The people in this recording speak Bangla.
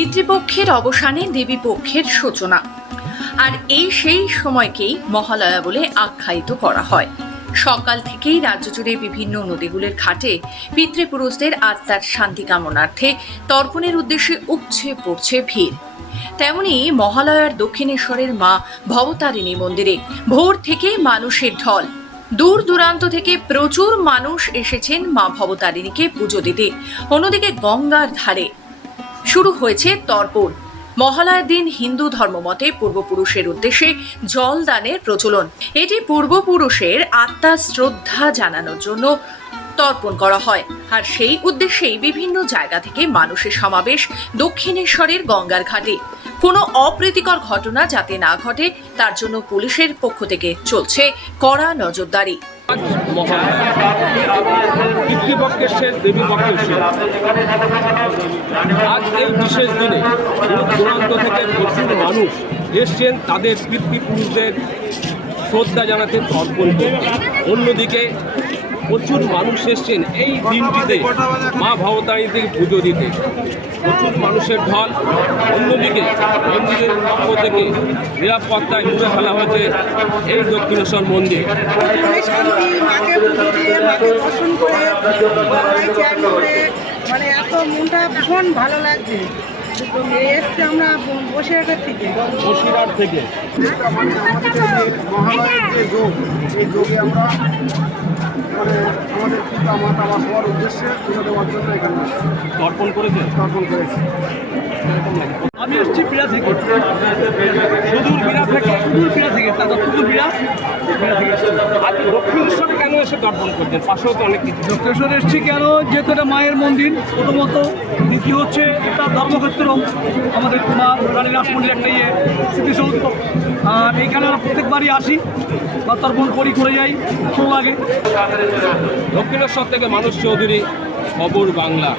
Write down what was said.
পিতৃপক্ষের অবসানে দেবীপক্ষের সূচনা, আর এই সেই সময়কেই মহালয়া বলে আখ্যায়িত করা হয়। সকাল থেকেই রাজ্য জুড়ে বিভিন্ন নদীগুলির ঘাটে পিতৃপুরুষদের আত্মার শান্তি কামনার্থে তর্পণের উদ্দেশ্যে উপচে পড়ছে ভিড়। তেমনি মহালয়ার দক্ষিণেশ্বরের মা ভবতারিণী মন্দিরে ভোর থেকে মানুষের ঢল। দূর দূরান্ত থেকে প্রচুর মানুষ এসেছেন মা ভবতারিণীকে পুজো দিতে। অন্যদিকে গঙ্গার ধারে শুরু হয়েছে তর্পণ। মহালয়ার দিন হিন্দু ধর্মমতে পূর্বপুরুষের উদ্দেশ্যে জল দানের প্রচলন। এটি পূর্বপুরুষের আত্মার শ্রদ্ধা জানানোর জন্য তর্পণ করা হয়, আর সেই উদ্দেশ্যেই বিভিন্ন জায়গা থেকে মানুষের সমাবেশ দক্ষিণেশ্বরের গঙ্গার ঘাটে। কোনো অপ্রীতিকর ঘটনা যাতে না ঘটে তার জন্য পুলিশের পক্ষ থেকে চলছে কড়া নজরদারি। পিতৃপক্ষের শেষ, দেবীপক্ষের শেষ। আজ এই বিশেষ দিনে দূর দূরান্ত থেকে প্রচুর মানুষ এসছেন তাদের পিতৃপুরুষদের শ্রদ্ধা জানাতে, তর্পণ করতে। অন্যদিকে প্রচুর মানুষ এসছেন এই দিনটিতে মা ভবতারিণী থেকে পুজো দিতে। প্রচুর মানুষের ঢল। অন্যদিকে মন্দিরের পক্ষ থেকে নিরাপত্তায় ঘুরে ফেলা হয়েছে এই দক্ষিণেশ্বর মন্দির। মানে এত মনটা ভীষণ ভালো লাগছে। এসছি আমরা বসিরহাটের থেকে। মহালয়ের যে যোগ, এই যোগে আমরা আমাদের পিতা মাতা বা সবার উদ্দেশ্যে পুজো দেওয়ার জন্য এখানে তর্পণ করেছে। আমি এসেছি বিড়া থেকে, সুদূর বিড়া থেকে পুকুর বিড়া থেকে। আজ দক্ষিণেশ্বরে কেন এসে তর্পণ করছেন? পাশেও তো অনেক কিছু। দক্ষিণেশ্বরে এসেছি কেন, যেহেতু এটা মায়ের মন্দির প্রথমত, দ্বিতীয় হচ্ছে এটা ধর্মক্ষেত্র, আমাদের মা রানী রাসমন্দির একটা স্মৃতিসৌধ। আর এইখানে আমরা প্রত্যেকবারই আসি বা তর্পণ করে যাই, ভালো লাগে। দক্ষিণেশ্বর থেকে মানুষ চৌধুরী, খবর বাংলা।